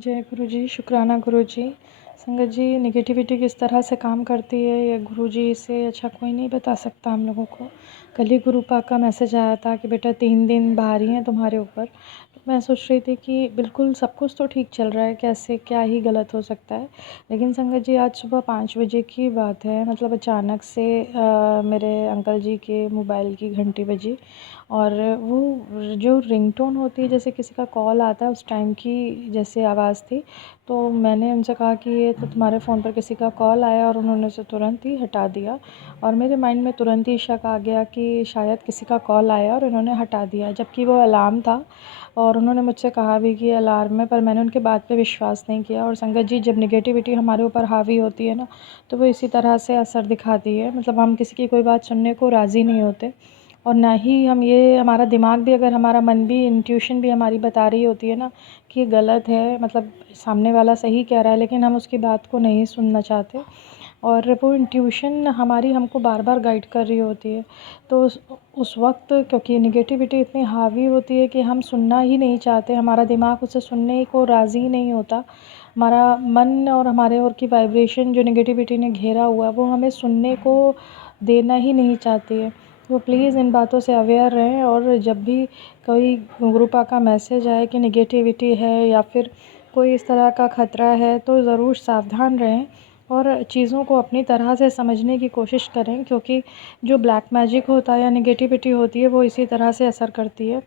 जय गुरु जी, शुक्राना गुरु जी। संगत जी, नेगेटिविटी किस तरह से काम करती है ये गुरु जी से अच्छा कोई नहीं बता सकता हम लोगों को। कल ही गुरु पाक का मैसेज आया था कि बेटा 3 दिन भारी हैं तुम्हारे ऊपर। तो मैं सोच रही थी कि बिल्कुल सब कुछ तो ठीक चल रहा है, कैसे क्या ही गलत हो सकता है। लेकिन संगत जी, आज सुबह 5 बजे की बात है, मतलब अचानक से मेरे अंकल जी के मोबाइल की घंटी बजी और वो जो रिंगटोन होती है, जैसे किसी का कॉल आता है उस टाइम की जैसे आवाज़ थी। तो मैंने उनसे कहा कि ये तो तुम्हारे फ़ोन पर किसी का कॉल आया, और उन्होंने उसे तुरंत ही हटा दिया। और मेरे माइंड में तुरंत ही शक आ गया कि शायद किसी का कॉल आया और इन्होंने हटा दिया, जबकि वो अलार्म था। और उन्होंने मुझसे कहा भी कि अलार्म है, पर मैंने उनके बात पे विश्वास नहीं किया। और संगत जी, जब नेगेटिविटी हमारे ऊपर हावी होती है ना, तो वो इसी तरह से असर दिखाती है। मतलब हम किसी की कोई बात सुनने को राज़ी नहीं होते, और ना ही हम ये, हमारा दिमाग भी, अगर हमारा मन भी, इंट्यूशन भी हमारी बता रही होती है ना कि ये गलत है, मतलब सामने वाला सही कह रहा है, लेकिन हम उसकी बात को नहीं सुनना चाहते, और वो इंट्यूशन हमारी हमको बार बार गाइड कर रही होती है। तो उस वक्त, क्योंकि नेगेटिविटी इतनी हावी होती है कि हम सुनना ही नहीं चाहते, हमारा दिमाग उसे सुनने को राज़ी नहीं होता। हमारा मन और हमारे और की वाइब्रेशन जो नेगेटिविटी ने घेरा हुआ है, वो हमें सुनने को देना ही नहीं चाहती है। तो प्लीज़ इन बातों से अवेयर रहें, और जब भी कोई गुरु पाक का मैसेज आए कि नेगेटिविटी है या फिर कोई इस तरह का ख़तरा है, तो ज़रूर सावधान रहें और चीज़ों को अपनी तरह से समझने की कोशिश करें, क्योंकि जो ब्लैक मैजिक होता है या नेगेटिविटी होती है, वो इसी तरह से असर करती है,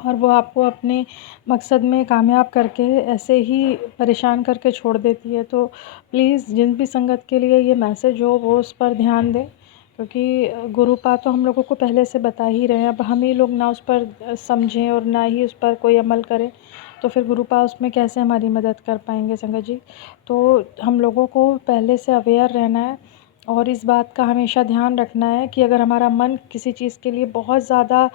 और वो आपको अपने मकसद में कामयाब करके ऐसे ही परेशान करके छोड़ देती है। तो प्लीज़, जिन भी संगत के लिए ये मैसेज हो, वो उस पर ध्यान दें, क्योंकि गुरु पाक तो हम लोगों को पहले से बता ही रहे हैं। अब हम ही लोग ना उस पर समझें और ना ही उस पर कोई अमल करें, तो फिर गुरु पाक उसमें कैसे हमारी मदद कर पाएंगे संगत जी। तो हम लोगों को पहले से अवेयर रहना है, और इस बात का हमेशा ध्यान रखना है कि अगर हमारा मन किसी चीज़ के लिए बहुत ज़्यादा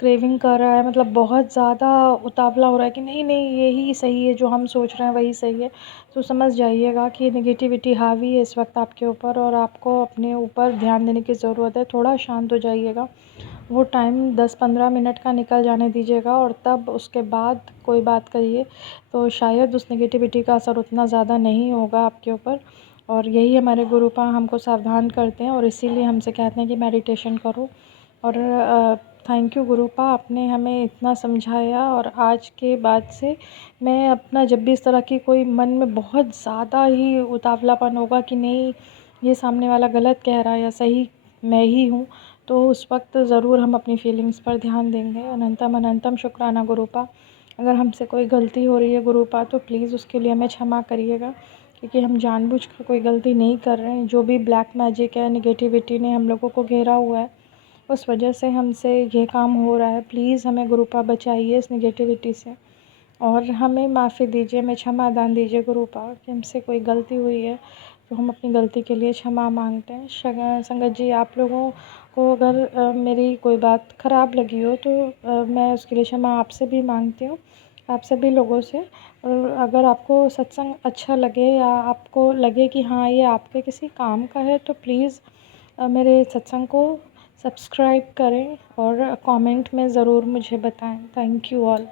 क्रेविंग कर रहा है, मतलब बहुत ज़्यादा उतावला हो रहा है कि नहीं नहीं यही सही है, जो हम सोच रहे हैं वही सही है, तो समझ जाइएगा कि नेगेटिविटी हावी है इस वक्त आपके ऊपर, और आपको अपने ऊपर ध्यान देने की ज़रूरत है। थोड़ा शांत हो जाइएगा, वो टाइम 10-15 मिनट का निकल जाने दीजिएगा, और तब उसके बाद कोई बात करिए, तो शायद उस नेगेटिविटी का असर उतना ज़्यादा नहीं होगा आपके ऊपर। और यही हमारे गुरु पाक हमको सावधान करते हैं, और इसीलिए हमसे कहते हैं कि मेडिटेशन करो। और थैंक यू गुरु पाक, आपने हमें इतना समझाया, और आज के बाद से मैं अपना, जब भी इस तरह की कोई मन में बहुत ज़्यादा ही उतावलापन होगा कि नहीं ये सामने वाला गलत कह रहा है या सही मैं ही हूँ, तो उस वक्त ज़रूर हम अपनी फीलिंग्स पर ध्यान देंगे। अनंतम अनंतम शुक्राना गुरु पाक। अगर हमसे कोई गलती हो रही है गुरु पाक, तो प्लीज़ उसके लिए हमें क्षमा करिएगा, क्योंकि हम जानबूझकर कोई गलती नहीं कर रहे हैं। जो भी ब्लैक मैजिक है, नेगेटिविटी ने हम लोगों को घेरा हुआ है, उस वजह से हमसे ये काम हो रहा है। प्लीज़ हमें गुरु पाक बचाइए इस नेगेटिविटी से, और हमें माफ़ी दीजिए, हमें क्षमा दान दीजिए गुरु पाक, कि हमसे कोई गलती हुई है, तो हम अपनी गलती के लिए क्षमा मांगते हैं। संगत जी, आप लोगों को अगर मेरी कोई बात ख़राब लगी हो, तो मैं उसके लिए क्षमा आपसे भी मांगती हूँ, आप सभी लोगों से। और अगर आपको सत्संग अच्छा लगे, या आपको लगे कि हाँ ये आपके किसी काम का है, तो प्लीज़ मेरे सत्संग को सब्सक्राइब करें, और कमेंट में ज़रूर मुझे बताएं। Thank you all.